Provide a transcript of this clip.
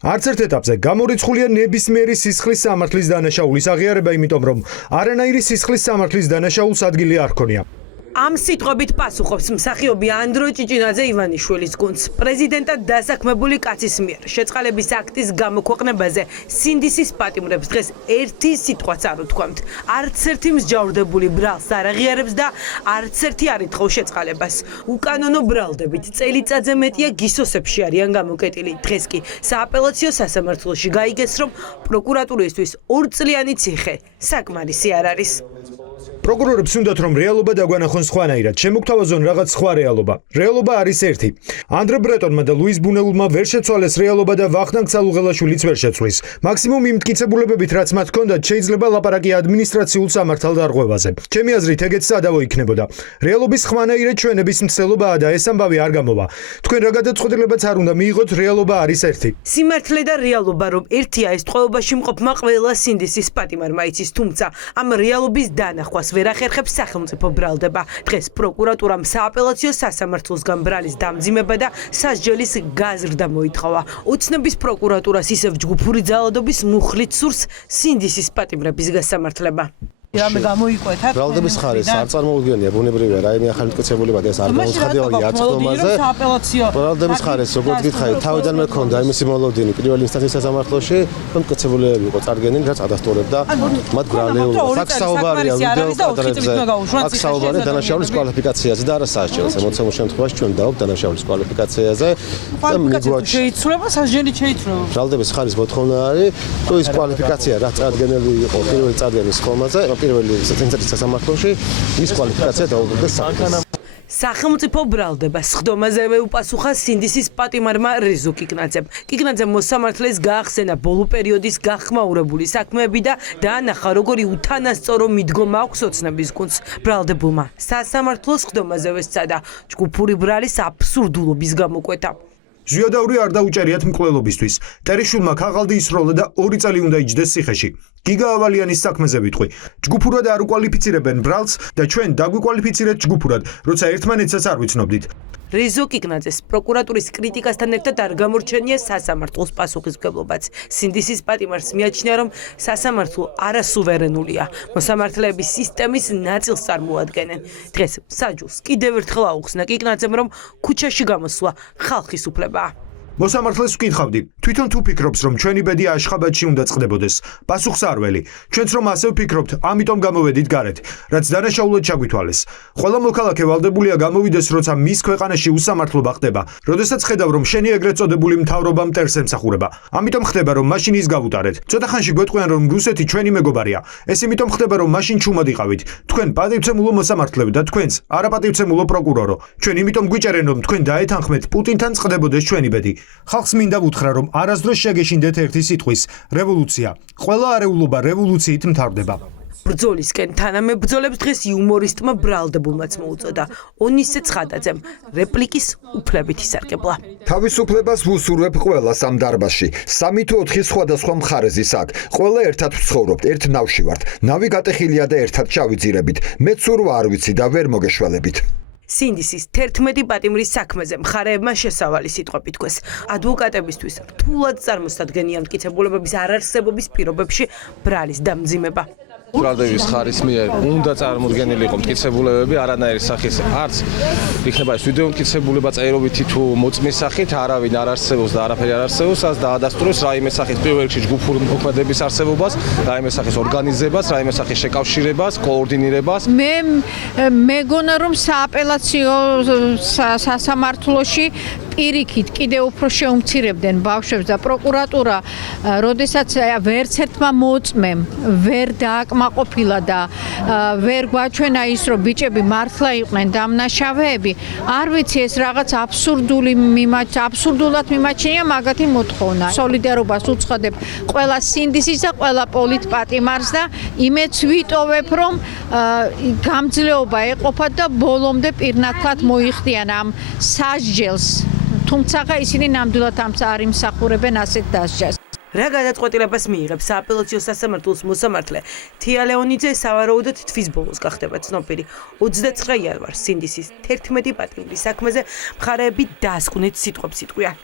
არც ერთ ეტაპზე გამორიცხულია ნებისმიერი სისხლის სამართლის დანაშაულის აღიარება, იმიტომ რომ არანაირი სისხლის სამართლის დანაშაულს ადგილი არ ჰქონია. Ამ სიტყვებით პასუხობს მსახიობი ანდრო ჭიჭინაძე ივანიშვილის გუნდს. პრეზიდენტად დასაქმებული კაცის მიერ შეწყალების აქტის გამოქვეყნებაზე სინდისის პატიმრებს დღეს ერთი სიტყვაც არ უთქვამთ. არც ერთი მსჯავრდებული ბრალს არ აღიარებს და არც ერთი არ ითხოვს შეწყალებას. უკანონო ბრალდებით წელიწადზე მეტია გისოსებში არიან გამოკეტილი. დღეს კი სააპელაციო სასამართლოში გაიგეს, რომ პროკურატურისთვის 2 წლიანი ციხე საკმარისი არ არის. პროკურორებს უნდათ რომ რეალობა დაგვანახონ სხვანაირად, შემოგთავაზონ რაღაც სხვა რეალობა. რეალობა არის ერთი. ანდრე ბრეტონმა და ლუის ბუნეულმა ვერ შეცვალეს რეალობა და ვახტანგ ცალუღელაშვილიც ვერ შეცვლის. მაქსიმუმ იმ მტკიცებულებებით, რაც მათ ჰქონდათ, შეიძლება ლაპარაკი ადმინისტრაციულ სამართალდარღვევაზე. ჩემი აზრით, ეგეც სადავო იქნებოდა. რეალობის ხვანაირად ჩვენების მცდელობაა და ეს ამბავი არ გამოვა. თქვენ რა გადაწყვეტილებაც არ უნდა მიიღოთ, რეალობა არის ერთი. სიმართლე და რეალობა რომ ერთია, ეს ტყვეობაში მყოფმა ყველა სინდისის პატიმარმა იცის, თუმცა ამ რეალობის დანახვას ვერ ახერხებს სახელმწიფო ბრალდება. დღეს პროკურატურამ სააპელაციო სასამართლოსგან ბრალის დამძიმება და სასჯელის გაზრდა მოითხოვა. ოცნების პროკურატურას ისევ ჯგუფური ძალადობის მუხლით სურს სინდისის პატიმრების გასამართლება. რამე გამოიკვეთა ბრალდების ხარეს არ წარმოუდგენია ბუნებრივია რაიმე ახალი მტკიცებულება და ეს არ გამოცხადებია აწმობაზე ბრალდების ხარეს როგორც გითხარით თავიდან მე მქონდა იმისი მოლოდინი პირველი ინსტანციის სასამართლოში რომ მტკიცებულებები იყო წარგენილი რაც ადასტურებდა მათ ბრალეულობას აქ საუბარია ვიდეო კადრებზე აქ საუბარია დანაშაულის კვალიფიკაციაზე და არა სასჯელს ემოციურ შემთხვევაში ჩვენ დავობ დანაშაულის კვალიფიკაციაზე და მიგვაჩ შეიცვლება სასჯელი შეიცვლება ბრალდების ხარის მოთხოვნა არის თუ ის კვალიფიკაცია რაც წარგენილი იყო პირველი წარგენის ხომაზე პირველი ინსტანციის სასამართლოში ის კვალიფიკაცია დაუბრუნდეს საქმეს. სახელმწიფო ბრალდება სხდომაზევე უპასუხა სინდისის პატიმარმა რეზო კიკნაძემ. კიკნაძემ მოსამართლეს გაახსენა ბოლო პერიოდის გახმაურებული საქმეები და დაანახა როგორი უთანასწორო მიდგომა აქვს ოცნების გუნდს. ბრალდებულმა სასამართლო სხდომაზევე სცადა ჯგუფური ბრალის აბსურდულობის გამოკვეთა. ზვიადაური არ დაუჭერიათ მკვლელობისთვის. ტერიშვილმა ქაღალდი ისროლა და 2 წელი უნდა იჯდეს ციხეში. გიგა ავალიანის საქმეზე ვიტყვი. ჯგუფურად არ უკვალიფიცირებენ ბრალს და ჩვენ დაგვიკვალიფიცირეთ ჯგუფურად, როცა ერთმანეთსაც არ ვიცნობდით. რეზო კიკნაძეს პროკურატურის კრიტიკასთან ერთად არ გამორჩენია სასამართლოს პასუხისმგებლობაც. სინდისის პატიმარს მიაჩნია, რომ სასამართლო არასუვერენულია. მოსამართლეების სისტემის ნაწილს წარმოადგენენ. დღეს საჯულს კიდევ ერთხელ აუხსნა კიკნაძემ, რომ ქუჩაში გამოსვლა ხალხის უფლებაა. მოსამართლეს ვკითხავდი, თვითონ თუ ფიქრობს, რომ ჩვენი ბედი აშხაბადში უნდა წყდებოდეს? პასუხს არ ველი. ჩვენც რომ ასე ვფიქრობთ, ამიტომ გამოვედით გარეთ, რაც დანაშაულად ჩაგვითვალეს. ყველა მოქალაქე ვალდებულია გამოვიდეს, როცა მის ქვეყანაში უსამართლობა ხდება, როდესაც ხედავ, რომ შენი ეგრეთ წოდებული მთავრობა მტერს ემსახურება. ამიტომ ხდება, რომ მაშინ ის გავუტარეთ. ცოტა ხანში გვეტყვიან, რომ რუსეთი ჩვენი მეგობარია. ეს იმიტომ ხდება, რომ მაშინ ჩუმად იყავით. თქვენ პატივცემულო მოსამართლეები და თქვენც არაპატივცემულო პროკურორო. ჩვენ იმიტომ გვიჭერენ, რომ თქვენ დაეთანხმეთ პუტინთან წყდებოდეს ჩვენი ბედი. ხალხს მინდა ვუთხრა, რომ არასდროს შეგეშინდეთ ერთი სიტყვის რევოლუცია. ყველა არეულობა რევოლუციით მთავრდება. ბრძოლისკენ თანამებრძოლებს დღეს იუმორისტმა ბრალდებულმაც მოუწოდა. ონისე ცხადაძემ რეპლიკის უფლებით ისარგებლა. თავისუფლებას ვუსურვებ ყველას ამ დარბაზში. 3 თუ 4 სხვადასხვა მხარეზის აქ. ყველა ერთად ვცხოვრობთ, ერთ ნავში ვართ. ნავი გატეხილია და ერთად ჩავიძირებით. მეც ურვა არ ვიცი და ვერ მოგეშველებით. სინდისის 11 პატიმრის საქმეზე მხარეებმა შესავალი სიტყვები თქვეს. ადვოკატებისთვის რთულად წარმოსადგენია მტკიცებულებების არარსებობის პირობებში ბრალის დამძიმება. ბრალდების ხარის მიერ უნდა წარმოდგენილი იყო მტკიცებულებები არანაირი სახის არც იქნება ეს ვიდეო მტკიცებულება წერობითი თუ მოწმის სახით არავინ არ არსებობს და არაფერი არ არსებობს ას დაადასტუროს რაიმე სახის პირველ რიგში ჯგუფური მოქმედების არსებობას რაიმე სახის ორგანიზებას რაიმე სახის შეკავშირებას კოორდინირებას მე მეგონა რომ სააპელაციო სასამართლოში პირიქით კიდევ უფრო შეუმცირებდნენ ბავშვებს და პროკურატურა როდესაც ვერც ერთმა მოწმემ ვერ დააკმაყოფილა და ვერ გვაჩვენა ის რომ ბიჭები მართლა იყვნენ დამნაშავეები არ ვიცი ეს რაღაც აბსურდულად მიმაჩნია მაგათი მოთხოვნა სოლიდარობას უცხადებ ყველა სინდისის და ყველა პოლიტპატიმარს და იმეც ვიტოვებ რომ გამძლეობა ეყოფათ და ბოლომდე პირნათლად მოიხდიან ამ სასჯელს თუმცა ისინი ნამდვილად ამს არ იმსახურებენ ასეთ დასჯას. რა გადაწყვეტილებას მიიღებს სააპელაციო სასამართლოს მოსამართლე თია ლეონიძე სავარაუდოდ თვის ბოლოს გახდება ცნობილი 29 იანვარს სინდისის 11 პატიმრის საქმეზე მხარეები დასკვნით სიტყვებს იტყვიან.